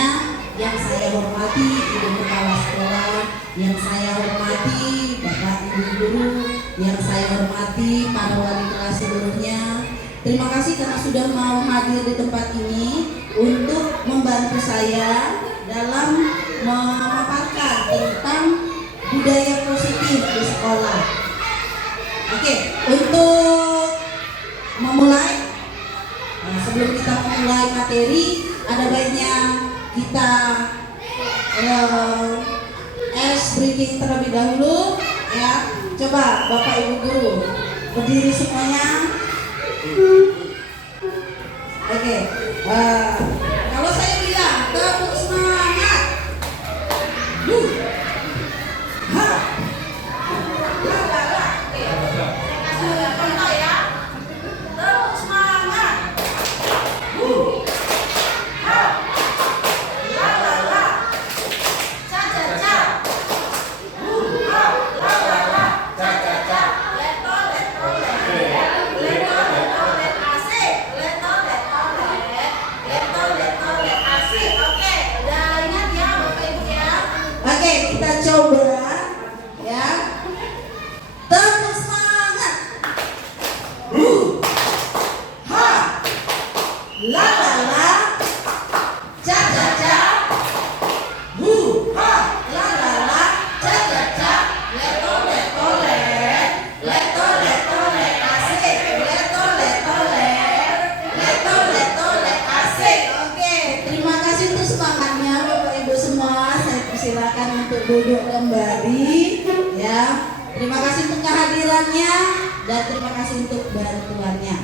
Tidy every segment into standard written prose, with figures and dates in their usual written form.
semuanya, yang saya hormati Ibu Kepala Sekolah, yang saya hormati Bapak Ibu Guru, yang saya hormati para wali kelas seluruhnya. Terima kasih karena sudah mau hadir di tempat ini untuk membantu saya dalam memaparkan tentang budaya positif di sekolah. Oke, untuk memulai, sebelum kita memulai materi, ada baiknya kita ice breaking terlebih dahulu, ya. Coba Bapak Ibu Guru berdiri semuanya. Oke, kalau saya bilang tepuk semangat, kita coba ya. Tepuk semangat. Ha. La la la. Ca ca ca. Ha. La la la. Ca ca ca. Leto leto le. Leto leto le asik. Leto leto le. Leto leto le asik. Oke, terima kasih untuk semangatnya Bapak Ibu semua. Saya persilakan untuk duduk kembali, ya. Terima kasih untuk kehadirannya dan terima kasih untuk bantuannya.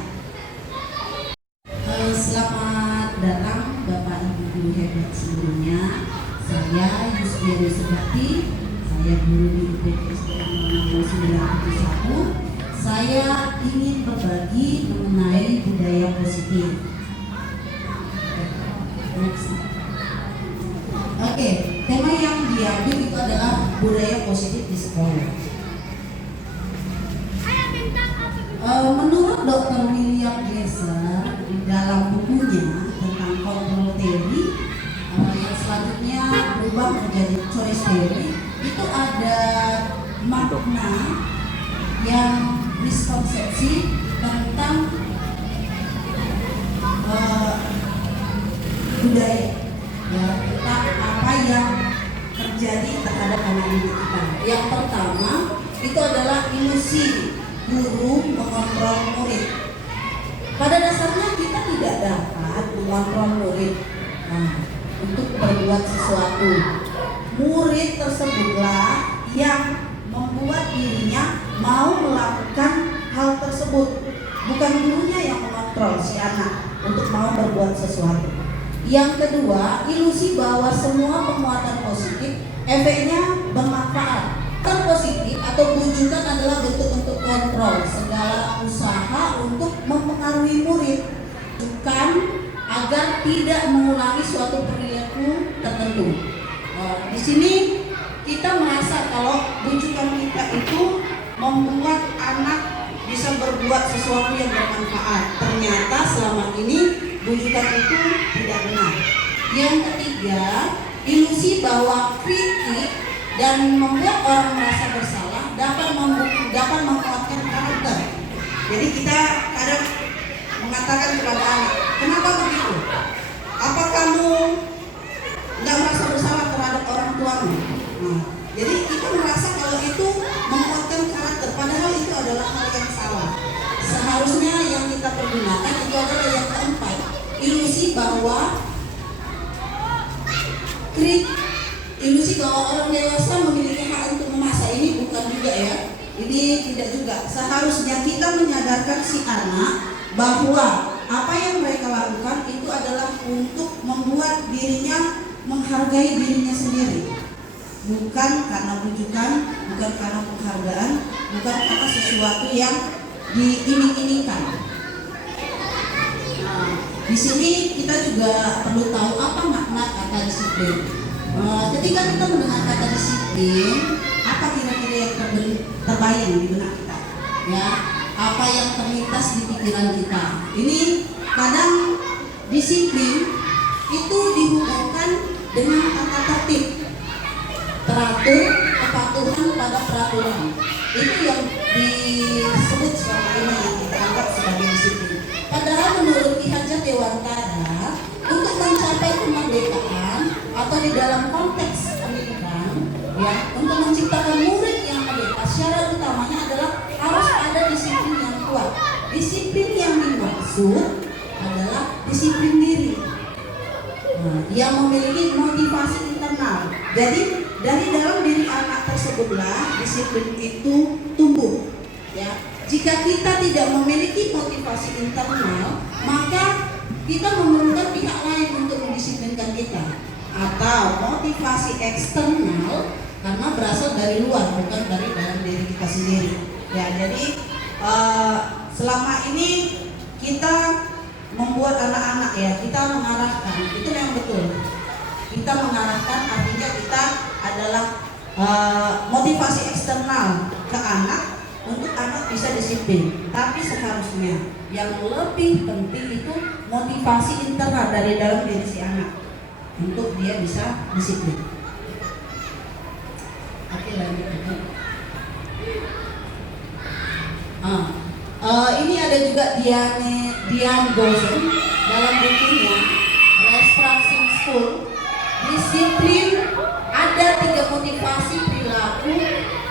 Selamat datang Bapak Ibu Guru hebat seluruhnya. Saya Yusbiari Subakti, saya guru di UPTS 971. Saya ingin berbagi mengenai budaya positif. Oke, tema yang diambil itu adalah budaya positif di sekolah. Menurut Dr. William Glasser di dalam bukunya tentang control theory, yang selanjutnya berubah menjadi choice theory, itu ada makna yang miskonsepsi tentang budaya, ya, tentang apa yang terjadi terhadap anak didik kita. Yang pertama itu adalah ilusi guru mengontrol murid. Pada dasarnya kita tidak dapat mengontrol murid untuk berbuat sesuatu. Murid tersebutlah yang membuat dirinya mau melakukan hal tersebut, bukan gurunya yang mengontrol si anak untuk mau berbuat sesuatu. Yang kedua, ilusi bahwa semua penguatan positif efeknya bermanfaat. Positif atau bujukan adalah bentuk-bentuk kontrol segala usaha untuk mempengaruhi murid, bukan agar tidak mengulangi suatu perilaku tertentu. Di sini kita merasa kalau bujukan kita itu membuat anak bisa berbuat sesuatu yang bermanfaat. Ternyata selama ini bujukan itu tidak benar. Yang ketiga, ilusi bahwa kritik dan membuat orang merasa bersalah dapat menguatkan karakter. Jadi kita kadang mengatakan kepada anak, kenapa begitu? Apa kamu nggak merasa bersalah terhadap orang tuamu? Jadi kita merasa kalau itu menguatkan karakter, padahal itu adalah hal yang salah. Seharusnya yang kita pergunakan itu adalah yang keempat, ilusi bahwa ilusi bahwa orang dewasa memiliki hak untuk memaksa. Ini bukan juga, ya. Ini tidak juga. Seharusnya kita menyadarkan si anak bahwa apa yang mereka lakukan itu adalah untuk membuat dirinya menghargai dirinya sendiri, bukan karena bujukan, bukan karena penghargaan, bukan karena sesuatu yang diiming-imingkan. Di sini kita juga perlu tahu apa makna kata disiplin. Ketika kita mendengar kata disiplin, apa kira-kira yang terbayang di benak kita? Ya, apa yang terlintas di pikiran kita? Ini kadang disiplin itu dihubungkan teratur, kepatuhan pada peraturan. Itu yang disebut selama ini yang kita anggap sebagai disiplin. Padahal menurut Ki Hajat Dewantara, untuk mencapai kemerdekaan atau di dalam konteks pendidikan, ya, untuk menciptakan murid yang merdeka, syarat utamanya adalah harus ada disiplin yang kuat. Disiplin yang dimaksud adalah disiplin diri, yang memiliki motivasi internal. Jadi dari dalam diri anak tersebutlah disiplin itu tumbuh. Ya, jika kita tidak memiliki motivasi internal, maka kita memerlukan pihak lain untuk mendisiplinkan kita, atau motivasi eksternal karena berasal dari luar, bukan dari dalam diri kita sendiri. Ya, jadi selama ini kita membuat anak-anak, ya, kita mengarahkan, itu yang betul. Kita mengarahkan artinya kita adalah motivasi eksternal ke anak untuk anak bisa disiplin. Tapi seharusnya yang lebih penting itu motivasi internal dari dalam diri si anak untuk dia bisa disiplin. Oke, lanjut. Ini ada juga Dian Gosen dalam bukunya Restructuring School. Disiplin ada 3 motivasi perilaku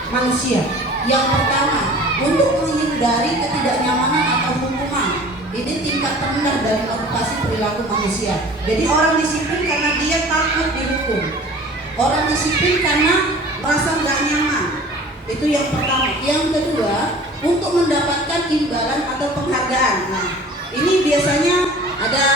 manusia. Yang pertama, untuk menghindari ketidaknyamanan atau hukuman. Ini tingkat terendah dari motivasi perilaku manusia. Jadi orang disiplin karena dia takut dihukum. Orang disiplin karena merasa nggak nyaman. Itu yang pertama. Yang kedua, untuk mendapatkan imbalan atau penghargaan. Nah, ini biasanya ada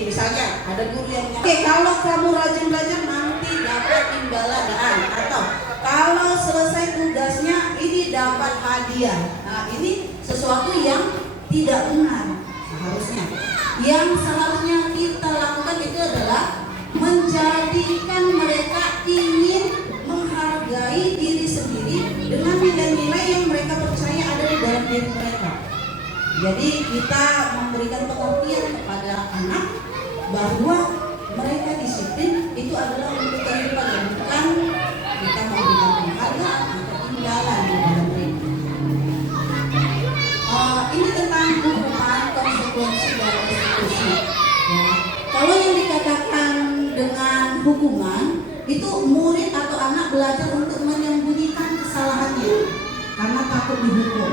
misalnya ada guru yang oke, kalau kamu rajin belajar nanti dapat imbalan, atau kalau selesai tugasnya ini dapat hadiah. Nah, ini sesuatu yang tidak benar seharusnya. Yang seharusnya kita lakukan itu adalah menjadikan mereka ingin menghargai diri sendiri dengan nilai-nilai yang mereka percaya ada di dalam diri mereka. Jadi kita memberikan pengertian kepada anak bahwa mereka disiplin itu adalah untuk kehidupan, bukan kita memberikan penghargaan atau imbalan di dalam diri. Ini tentang hukuman, konsekuensi dan restitusi. Ya. Kalau yang dikatakan dengan hukuman itu murid atau anak belajar untuk menyembunyikan kesalahannya karena takut dihukum.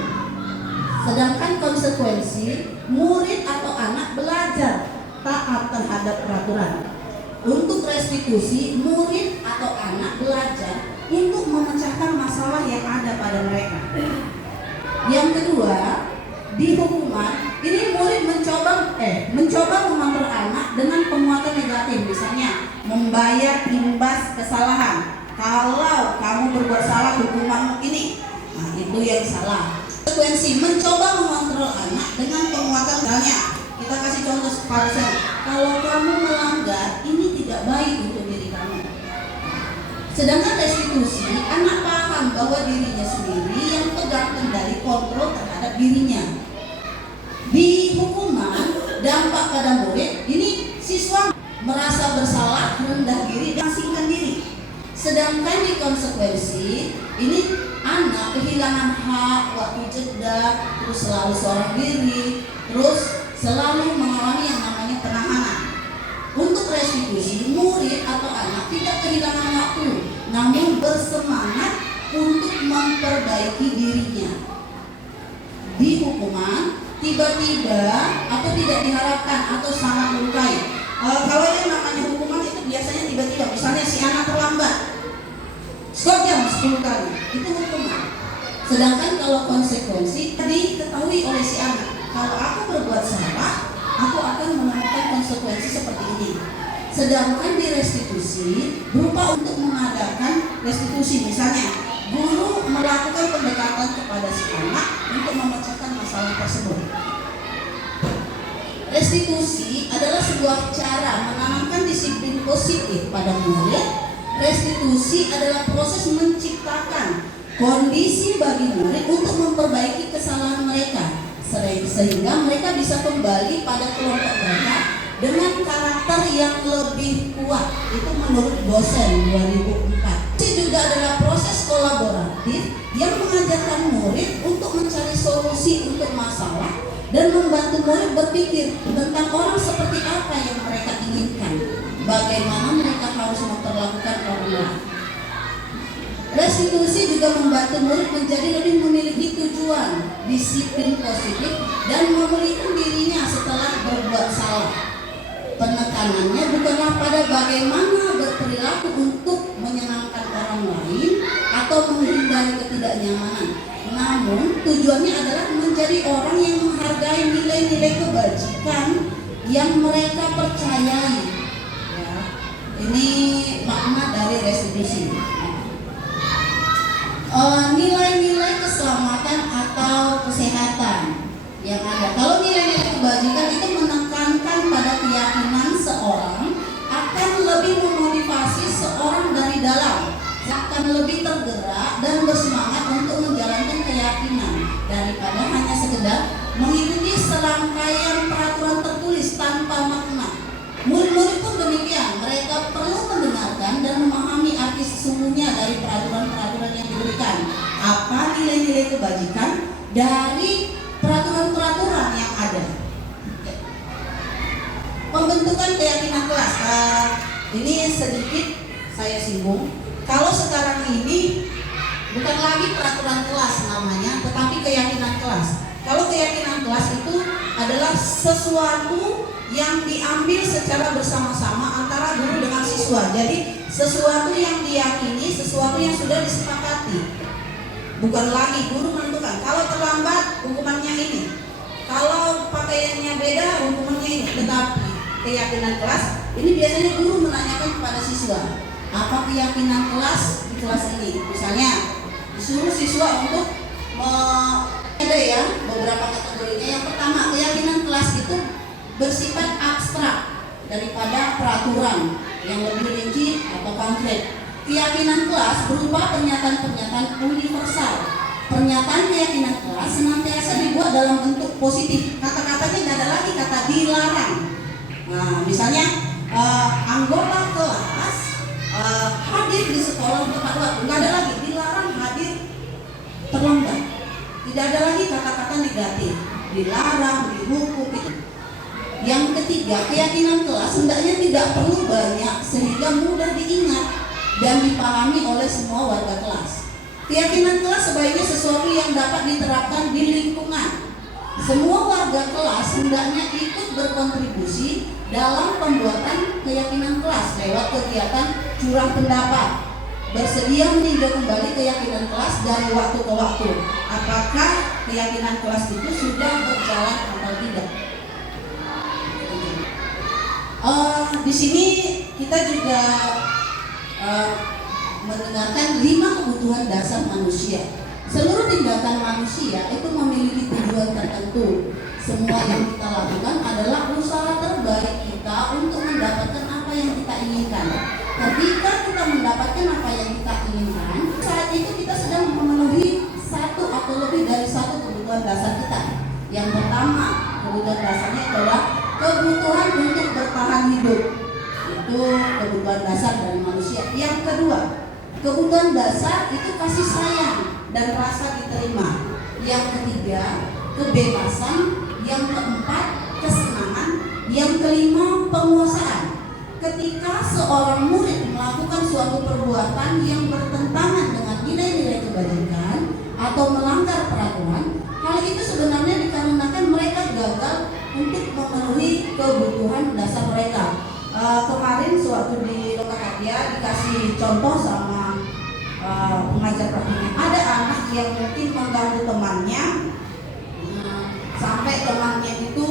Sedangkan konsekuensi, murid atau anak belajar taat terhadap peraturan. Untuk restitusi, murid atau anak belajar untuk memecahkan masalah yang ada pada mereka. Yang kedua, di hukuman, ini murid mencoba mengontrol anak dengan penguatan negatif, misalnya membayar imbas kesalahan. Kalau kamu berbuat salah, hukumanmu ini. Nah, itu yang salah. Konsekuensi mencoba mengontrol anak dengan penguatan, misalnya kita kasih contoh pada saya, kalau kamu melanggar ini tidak baik untuk diri kamu. Sedangkan restitusi, anak paham bahwa dirinya sendiri yang pegang kendali kontrol terhadap dirinya. Di hukuman, dampak pada murid ini siswa merasa bersalah, rendah diri, dan asingkan diri. Sedangkan di konsekuensi ini anak kehilangan hak, waktu jeda, terus selalu seorang diri, terus selalu mengalami yang namanya penahanan. Untuk restitusi, murid atau anak tidak kehilangan waktu, namun bersemangat untuk memperbaiki dirinya. Di hukuman, tiba-tiba atau tidak diharapkan atau sangat melukai. Kalau yang namanya hukuman itu biasanya tiba-tiba, misalnya si anak terlambat, skor jam 10 kali, itu hukuman. Sedangkan kalau konsekuensi diketahui oleh si anak, kalau aku berbuat salah, aku akan menemukan konsekuensi seperti ini. Sedangkan di restitusi berupa untuk mengadakan restitusi, misalnya guru melakukan pendekatan kepada si anak untuk memecahkan masalah tersebut. Restitusi adalah sebuah cara menanamkan disiplin positif pada murid. Restitusi adalah proses menciptakan kondisi bagi murid untuk memperbaiki kesalahan mereka, sehingga mereka bisa kembali pada kelompok mereka dengan karakter yang lebih kuat. Itu menurut dosen 2004. Ini juga adalah proses kolaboratif yang mengajarkan murid untuk mencari solusi untuk masalah dan membantu murid berpikir tentang orang seperti apa yang mereka inginkan, bagaimana mereka harus memperlakukan orang lain. Restitusi juga membantu murid menjadi lebih memiliki tujuan, disiplin positif, dan memulihkan dirinya setelah berbuat salah. Penekanannya bukanlah pada bagaimana berperilaku untuk menyenangkan orang lain atau menghindari ketidaknyamanan, namun tujuannya adalah menjadi orang yang menghargai nilai-nilai kebajikan yang mereka percayai. Ya, ini makna dari restitusi. Nilai-nilai keselamatan atau kesehatan yang ada. Kalau nilai-nilai kebajikan itu menekankan pada keyakinan seorang akan lebih memotivasi seorang dari dalam, akan lebih tergerak dan bersemangat untuk menjalankan keyakinan daripada hanya sekedar mengikuti serangkaian peraturan tertulis tanpa makna. Murid-murid pun demikian, mereka perlu mendengarkan dan memahami arti sesungguhnya dari peraturan-peraturan yang diberikan. Apa nilai-nilai kebajikan dari peraturan-peraturan yang ada. Pembentukan keyakinan kelas. Ini sedikit saya singgung. Kalau sekarang ini bukan lagi peraturan kelas namanya, tetapi keyakinan kelas. Kalau keyakinan kelas itu adalah sesuatu yang diambil secara bersama-sama antara guru dengan siswa. Jadi sesuatu yang diyakini, sesuatu yang sudah disepakati. Bukan lagi guru menentukan. Kalau terlambat hukumannya ini, kalau pakaiannya beda hukumannya ini. Tetapi keyakinan kelas ini biasanya guru menanyakan kepada siswa, apa keyakinan kelas di kelas ini. Misalnya disuruh siswa untuk ada ya beberapa kategorinya. Yang pertama, keyakinan kelas itu bersifat abstrak daripada peraturan yang lebih rinci atau konkret. Keyakinan kelas berupa pernyataan-pernyataan universal. Pernyataan keyakinan kelas senantiasa dibuat dalam bentuk positif. Kata-katanya tidak ada lagi kata dilarang. Nah, misalnya anggota kelas hadir di sekolah tepat waktu, nggak ada lagi dilarang hadir terlambat. Tidak ada lagi kata-kata negatif, dilarang, dihukum. Yang ketiga, keyakinan kelas hendaknya tidak perlu banyak sehingga mudah diingat dan dipahami oleh semua warga kelas. Keyakinan kelas sebaiknya sesuatu yang dapat diterapkan di lingkungan. Semua warga kelas hendaknya ikut berkontribusi dalam pembuatan keyakinan kelas lewat kegiatan curah pendapat. Bersedia meninjau kembali keyakinan kelas dari waktu ke waktu. Apakah keyakinan kelas itu sudah berjalan atau tidak? Di sini kita juga mendengarkan 5 kebutuhan dasar manusia. Seluruh tindakan manusia itu memiliki tujuan tertentu. Semua yang kita lakukan adalah usaha terbaik kita untuk mendapatkan apa yang kita inginkan. Ketika kita mendapatkan apa yang kita inginkan, saat itu kita sedang memenuhi satu atau lebih dari satu kebutuhan dasar kita. Yang pertama, kebutuhan dasarnya adalah kebutuhan untuk bertahan hidup. Itu kebutuhan dasar dari manusia. Yang kedua, kebutuhan dasar itu kasih sayang dan rasa diterima. Yang ketiga, kebebasan. Yang keempat, kesenangan. Yang kelima, penguasaan. Ketika seorang murid melakukan suatu perbuatan yang bertentangan dengan nilai-nilai kebajikan atau melanggar peraturan, hal itu sebenarnya dikarenakan mereka gagal untuk memenuhi kebutuhan dasar mereka. Kemarin sewaktu di Lokadia dikasih contoh sama pengajar praktiknya, ada anak yang mungkin mengganggu temannya sampai temannya itu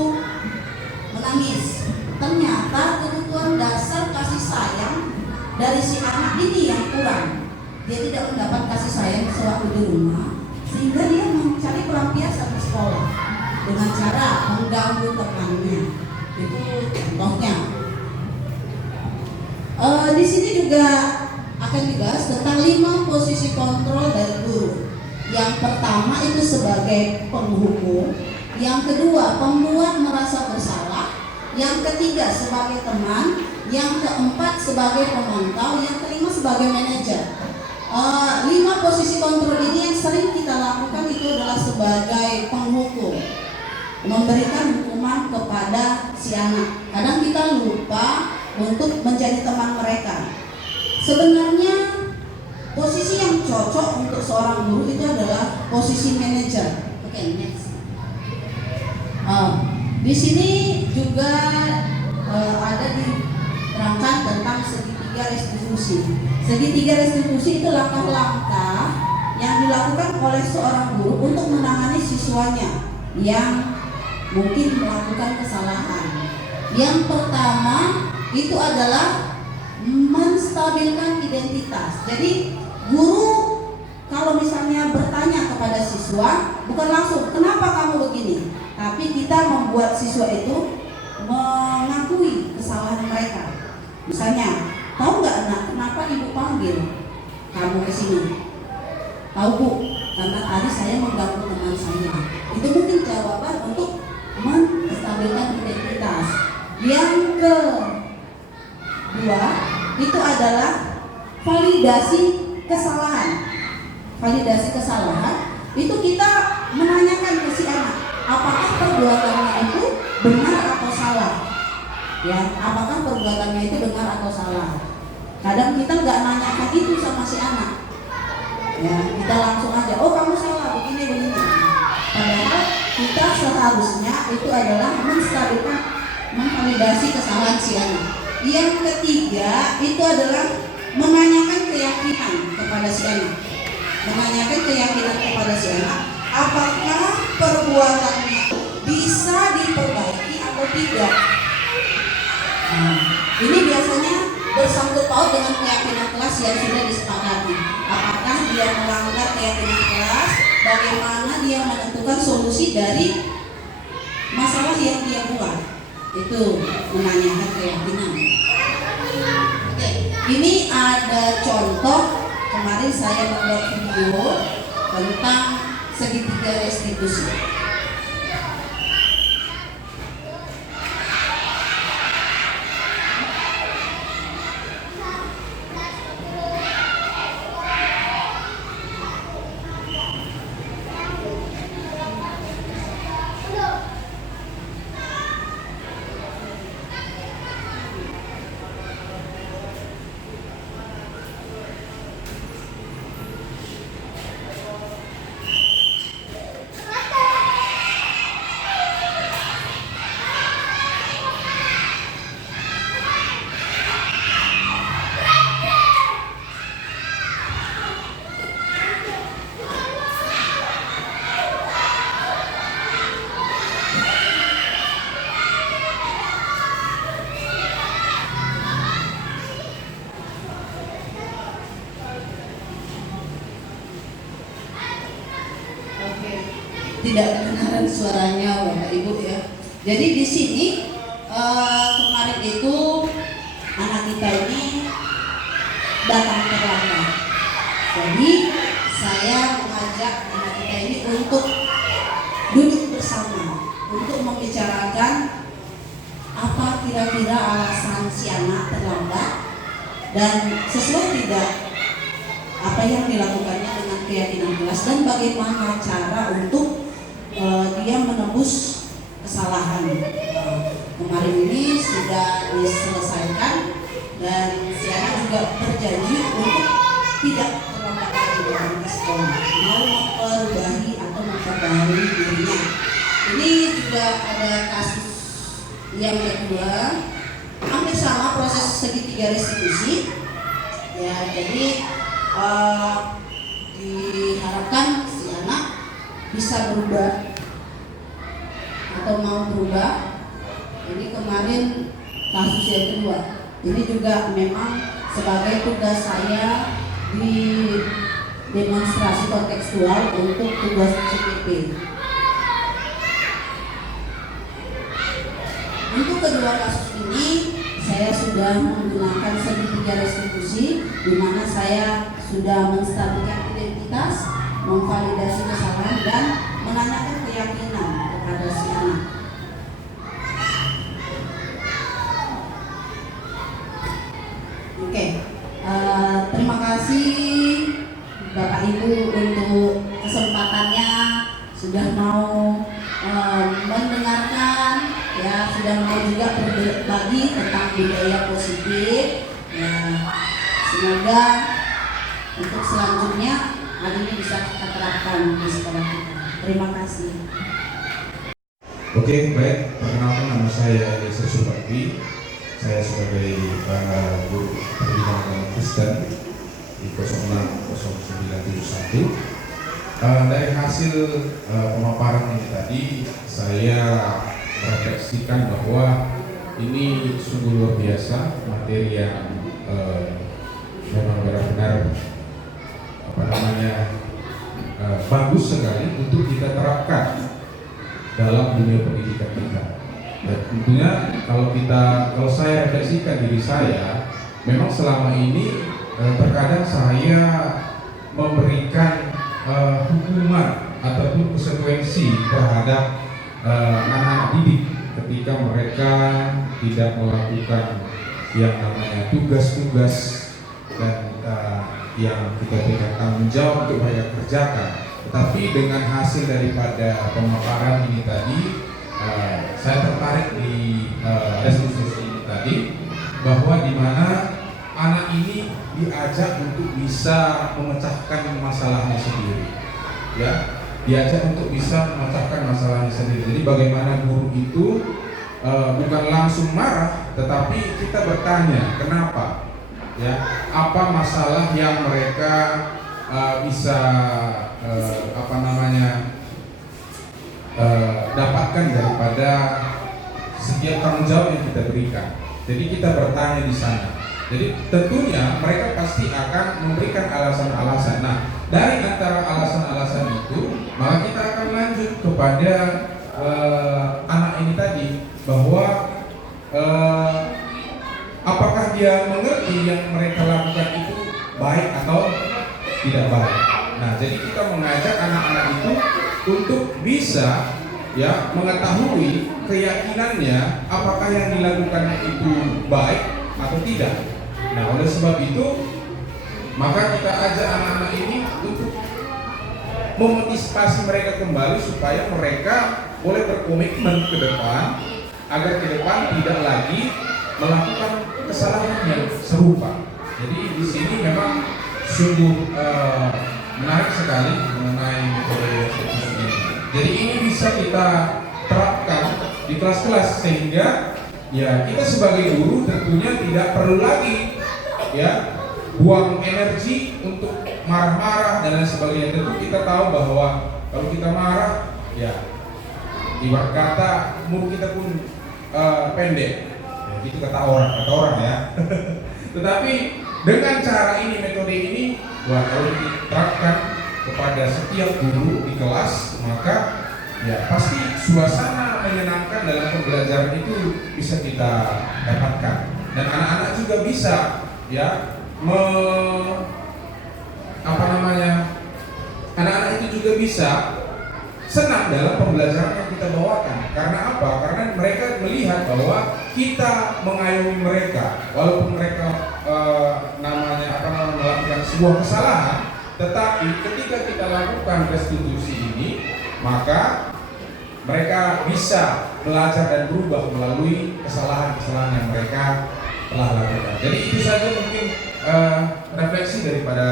menangis. Ternyata kebutuhan dasar kasih sayang dari si anak ini yang kurang. Dia tidak mendapat kasih sayang sewaktu di rumah, sehingga dia mencari pelampiasan di sekolah dengan cara mengganggu temannya. Itu contohnya. Di sini juga akan dibahas tentang 5 posisi kontrol dari guru. Yang pertama itu sebagai penghukum, yang kedua pembuat merasa bersalah, yang ketiga sebagai teman, yang keempat sebagai pemantau, yang kelima sebagai manajer. 5 posisi kontrol ini yang sering kita lakukan itu adalah sebagai penghukum, memberikan hukuman kepada si anak. Kadang kita lupa untuk menjadi teman mereka. Sebenarnya posisi yang cocok untuk seorang guru itu adalah posisi manajer. Oke, next. Di sini juga ada diterangkan tentang segitiga restitusi. Segitiga restitusi itu langkah-langkah yang dilakukan oleh seorang guru untuk menangani siswanya yang mungkin melakukan kesalahan. Yang pertama itu adalah menstabilkan identitas. Jadi guru kalau misalnya bertanya kepada siswa, bukan langsung kenapa kamu begini, tapi kita membuat siswa itu mengakui kesalahan mereka. Misalnya, tahu nggak anak kenapa ibu panggil kamu ke sini? Tahu bu, karena tadi saya mengganggu teman saya. Itu mungkin jawaban untuk menstabilkan identitas. Yang kedua itu adalah validasi kesalahan. Validasi kesalahan itu kita menanyakan ke si anak, apakah perbuatannya itu benar atau salah? Ya, apakah perbuatannya itu benar atau salah? Kadang kita nggak nanyakan itu sama si anak. Ya, kita langsung aja, oh kamu salah begini. Padahal kita seharusnya itu adalah menstabilkan, memvalidasi kesalahan si anak. Yang ketiga itu adalah menanyakan keyakinan kepada si anak. Menanyakan keyakinan kepada si anak, apakah perbuatannya bisa diperbaiki atau tidak. Ini biasanya bersangkut paut dengan keyakinan kelas yang sudah disepakati. Apakah dia melanggar keyakinan kelas? Bagaimana dia menentukan solusi dari masalah yang dia buat? Itu menanyakan keyakinan. Oke, ini ada contoh. Kemarin saya membuat video tentang segitiga restitusi. Tidak kedengaran suaranya Bapak Ibu ya. Jadi di sini kemarin itu anak kita ini datang terlambat. Jadi saya mengajak anak kita ini untuk duduk bersama untuk membicarakan apa kira-kira alasan si anak terlambat dan sesuai tidak apa yang dilakukannya dengan keyakinan kelas dan bagaimana cara untuk dia menebus kesalahan. Kemarin ini sudah diselesaikan dan si anak juga berjanji untuk tidak terlambat lagi dalam sekolah, mau memperbaiki atau memperbarui dirinya. Ini juga ada kasus yang kedua, hampir sama proses segitiga restitusi. Ya, jadi diharapkan si anak bisa berubah atau mau berubah. Ini kemarin kasus yang kedua. Ini juga memang sebagai tugas saya di demonstrasi kontekstual untuk tugas CPP. Untuk kedua kasus ini saya sudah menggunakan segitiga restitusi, di mana saya sudah menstabilkan identitas, memvalidasi kesalahan dan menanyakan keyakinan kepada si anak. Oke, terima kasih Bapak Ibu untuk kesempatannya, sudah mau mendengarkan, ya, sudah mau juga berbagi tentang budaya positif. Ya, semoga untuk selanjutnya hal ini bisa kita terapkan di sekolah kita. Terima kasih. Oke, baik. Perkenalkan, nama saya Eliezer Subakti. Saya sebagai guru pendidikan agama Kristen di 060971. Dari hasil pemaparan ini tadi, saya merefleksikan bahwa ini sungguh luar biasa, materi yang memang benar-benar bagus sekali untuk kita terapkan dalam dunia pendidikan kita. Dan tentunya kalau saya refleksikan diri saya, memang selama ini terkadang saya memberikan hukuman ataupun konsekuensi terhadap anak-anak didik ketika mereka tidak melakukan yang namanya tugas-tugas dan yang kita berikan tanggung jawab untuk mereka kerjakan. Tetapi dengan hasil daripada pemaparan ini tadi, saya tertarik di diskusi ini tadi, bahwa di mana anak ini diajak untuk bisa memecahkan masalahnya sendiri, ya, diajak untuk bisa memecahkan masalahnya sendiri. Jadi bagaimana guru itu bukan langsung marah, tetapi kita bertanya kenapa, ya, apa masalah yang mereka bisa dapatkan daripada setiap tanggung jawab yang kita berikan. Jadi kita bertanya di sana. Jadi tentunya mereka pasti akan memberikan alasan-alasan. Nah, dari antara alasan-alasan itu, maka kita akan lanjut kepada anak ini tadi, bahwa apakah dia mengerti yang mereka lakukan itu baik atau tidak baik. Nah, jadi kita mengajak anak-anak itu untuk bisa, ya, mengetahui keyakinannya apakah yang dilakukannya itu baik atau tidak. Nah, oleh sebab itu maka kita ajak anak-anak ini untuk memotivasi mereka kembali supaya mereka boleh berkomitmen ke depan, agar ke depan tidak lagi melakukan kesalahan yang serupa. Jadi di sini memang sungguh menarik sekali mengenai metode eksekusi ini. Jadi ini bisa kita terapkan di kelas-kelas, sehingga ya kita sebagai guru tentunya tidak perlu lagi, ya, buang energi untuk marah-marah dan lain sebagainya. Tentu kita tahu bahwa kalau kita marah, ya, ibarat kata umur kita pun pendek, ya, gitu kata orang ya. Tetapi dengan cara ini, metode ini, kalau diterapkan kepada setiap guru di kelas, maka ya pasti suasana menyenangkan dalam pembelajaran itu bisa kita dapatkan, dan anak-anak juga bisa, ya, anak-anak itu juga bisa senang dalam pembelajaran yang kita bawakan. Karena apa? Karena mereka melihat bahwa kita mengayomi mereka, walaupun mereka melakukan sebuah kesalahan, tetapi ketika kita lakukan restitusi ini, maka mereka bisa belajar dan berubah melalui kesalahan-kesalahan yang mereka telah lakukan. Jadi itu saja mungkin refleksi daripada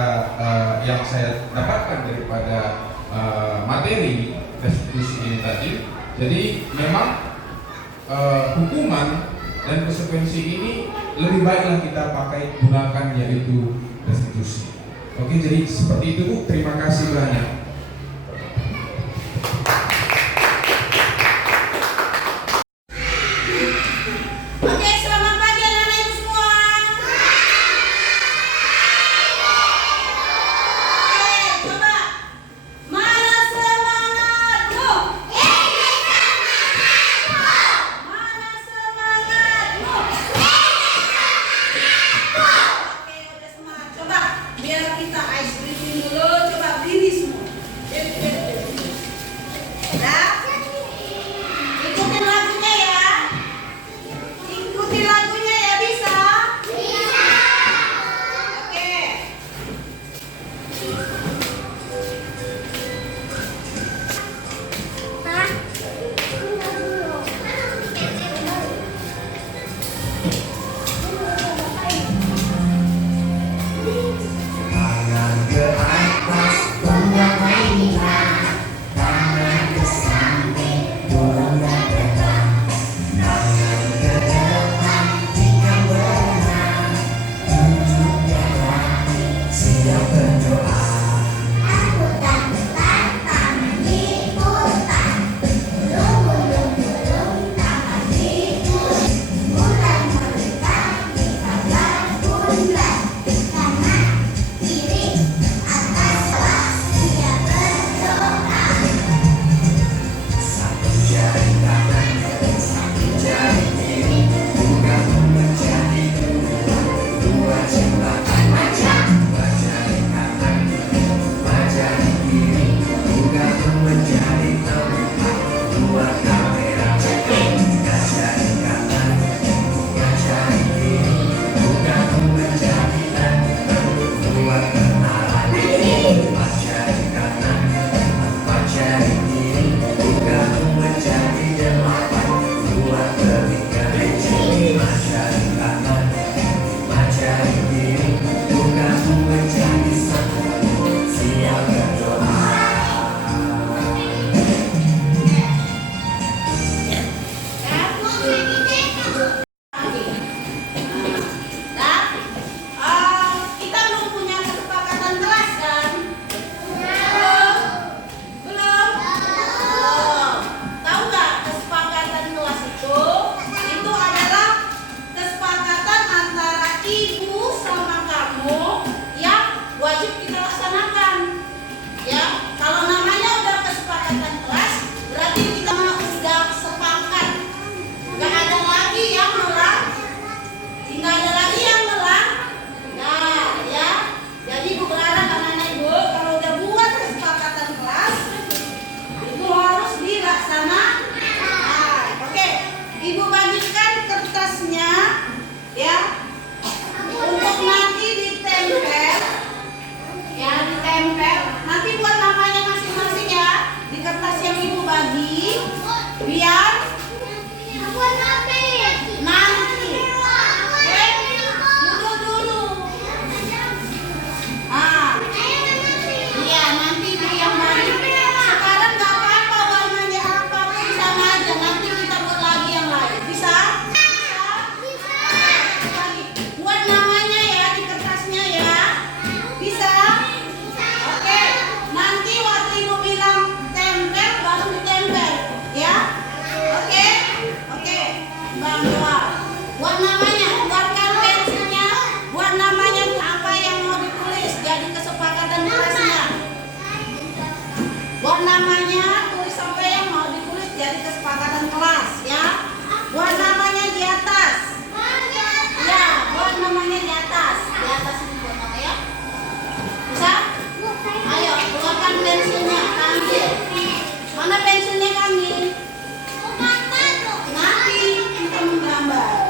yang saya dapatkan daripada materi restitusi ini tadi. Jadi memang hukuman dan konsekuensi ini lebih baiklah kita pakai gunakan, yaitu restitusi. Oke, jadi seperti itu Bu. Terima kasih banyak. Oke, selamat pagi anak-anak ibu semua. Oke, coba. Mana semangatmu? Ini semangatmu. Mana semangatmu? Oke, udah semangat. Coba biar kita ice breathing dulu. Coba berdiri semua. dari dirimu, bukan menjadi satu. Siap berdoa. Kita belum punya kesepakatan kelas kan? Belum? Belum? Tahu nggak kesepakatan kelas itu adalah kesepakatan antara ibu sama kamu yang wajib kita laksanakan. Ya, kalau namanya udah kesepakatan kelas, berarti kita udah sepakat. Nggak ada lagi yang melanggar. Nggak ada lagi yang melanggar. Nah, ya. Jadi Ibu berharap anak-anak Ibu kalau udah buat kesepakatan kelas itu harus dilaksanakan. Oke, Ibu bagikan kertasnya ya untuk nanti ditempel. Ya, ditempel. Nanti buat namanya masing-masing ya di kertas yang Ibu bagi biar nanti. Duduk dulu. Iya, nanti itu yang bagi. Sekarang nggak apa-apa warnanya apapun sama aja. Nanti kita buat lagi yang lain. Bisa? Bisa? Lagi. Buat namanya ya di kertasnya ya. Bisa? Oke. Nanti waktu Ibu bilang tempel baru ditempel, ya. Oke? Oke. Bang Doa. Buat namanya, buatkan pensilnya. Buat namanya apa yang mau ditulis. Jadi kesepakatan kelasnya. Buat namanya, tulis apa yang mau ditulis. Jadi kesepakatan kelas, ya. Buat namanya di atas. Ya, buat namanya di atas. Di atas ini buat nama ya. Bisa? Ayo, keluarkan pensilnya. Ambil. Mana pensilnya kami? Nanti kita menggambar.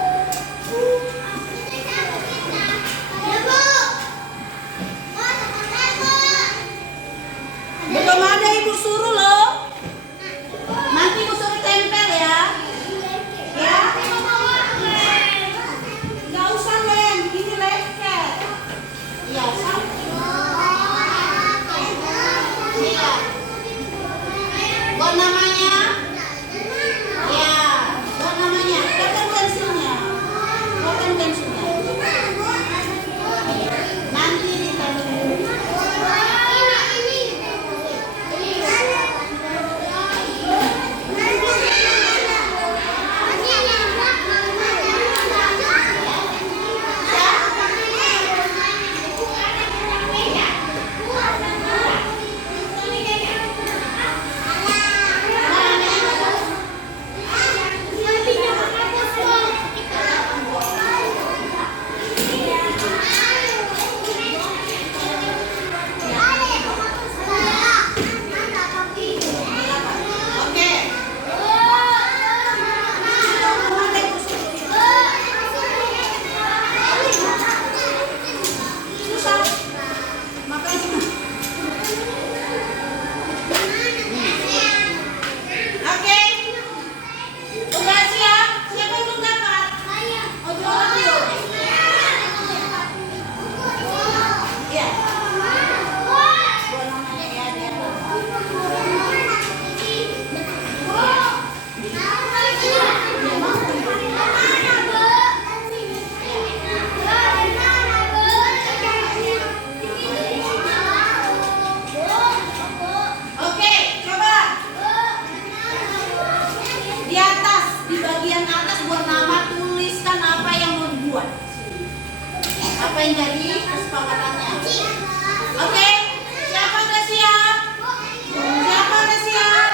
Belum ada Ibu suruh loh. Nanti Ibu suruh tempel ya. Ya. Nggak usah lem, ini leket. Iya, iya. Buat namanya. Ya, buat namanya. Buatkan pensilnya. Buatkan pensilnya. Nanti ditempel. Apa yang jadi kesepakatannya? Oke, siapa udah siap? Siapa udah siap?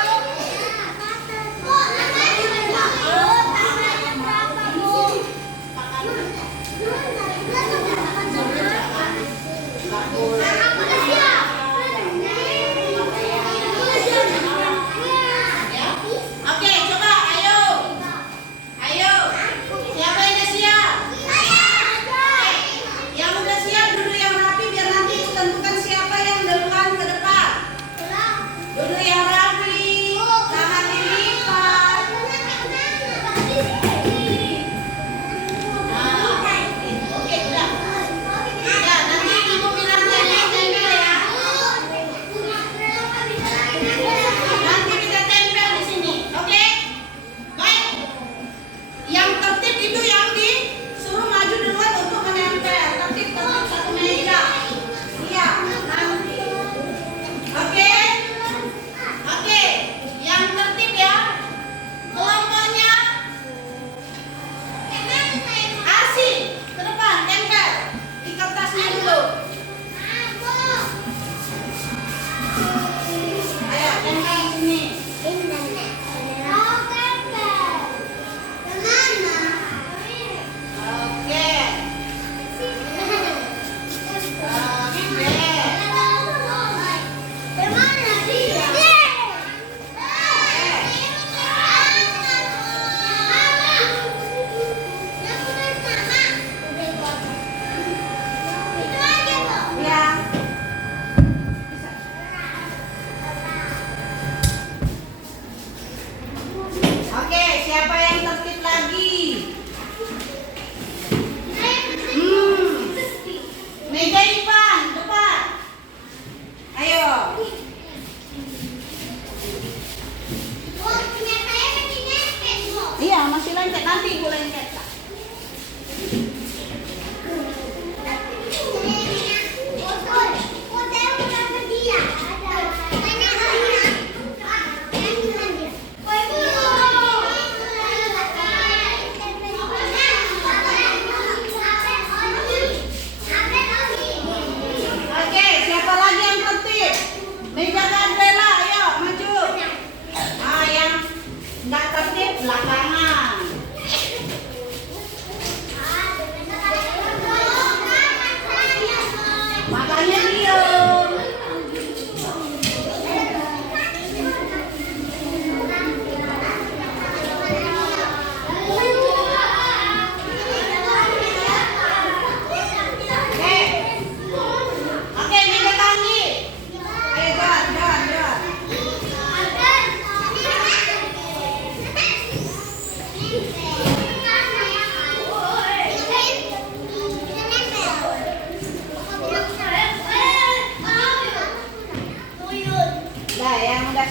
Oke, coba ayo. Ayo. Siapa yang udah siap? Yang udah siap duduk yang rapi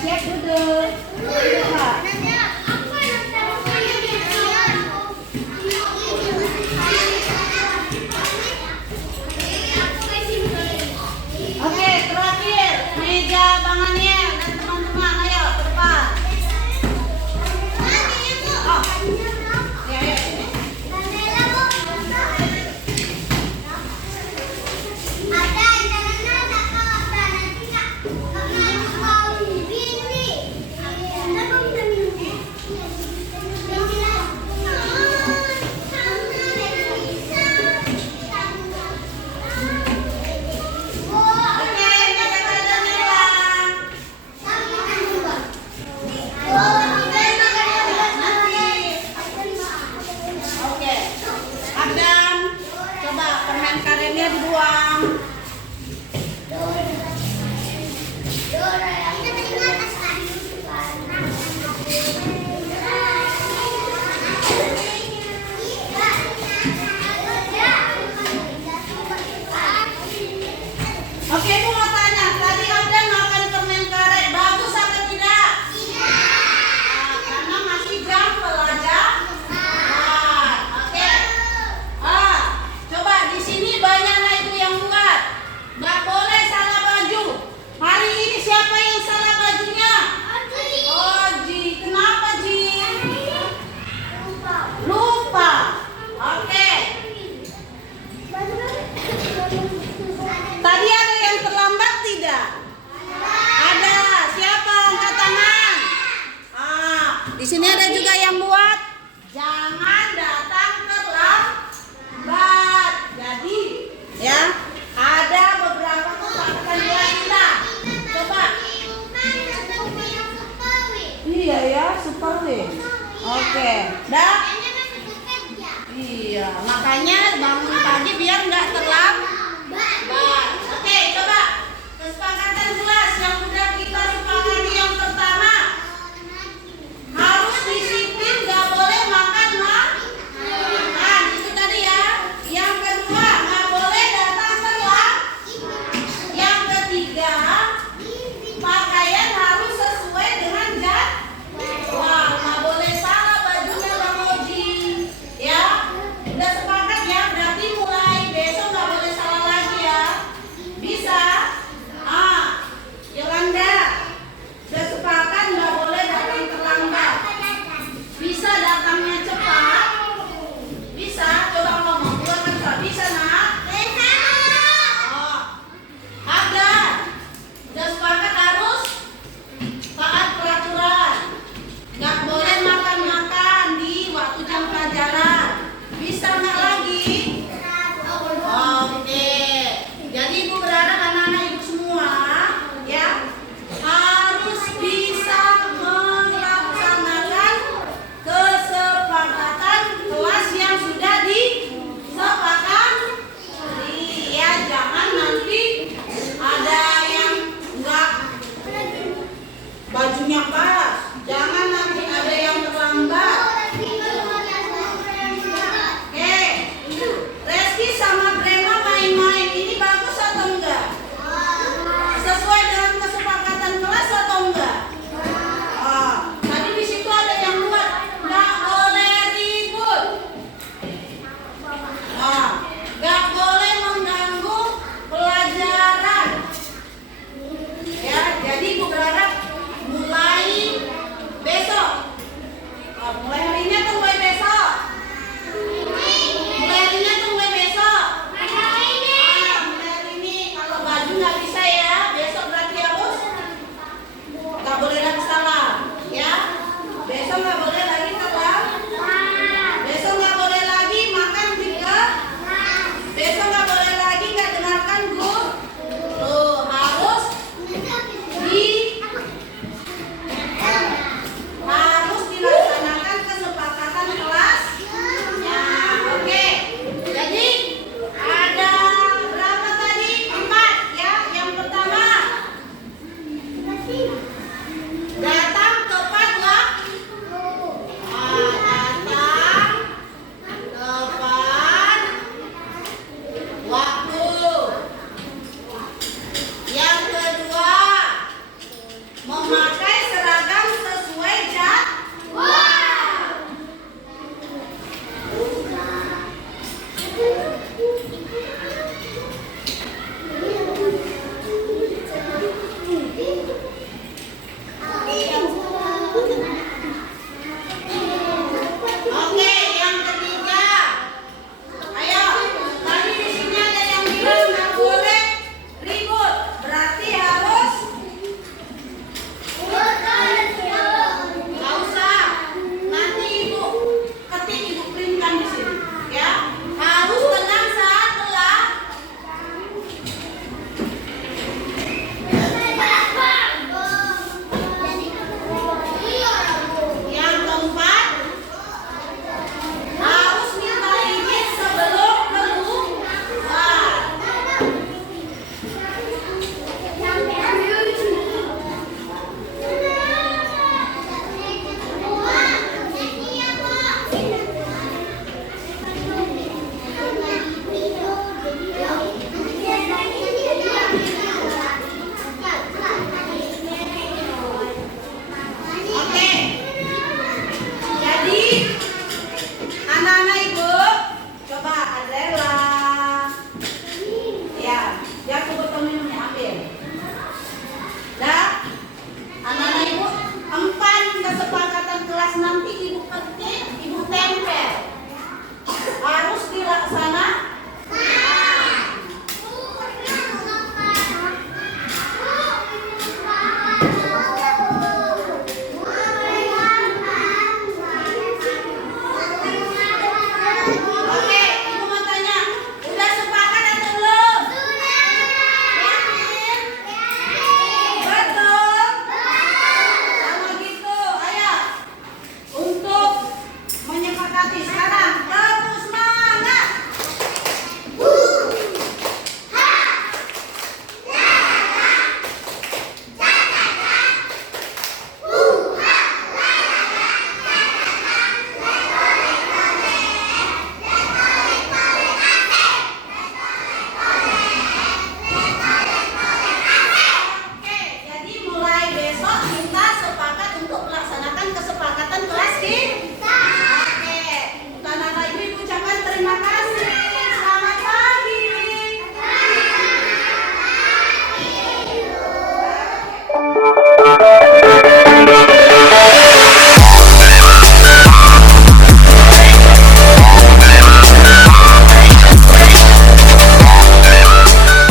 siap duduk. Coba. Oke, terakhir meja Bang Aniel dan teman-teman, ayo ke depan. Oh, ya, ayo sini. Oke, meja kalian hilang. Oke, Adam, coba permen karetnya dibuang.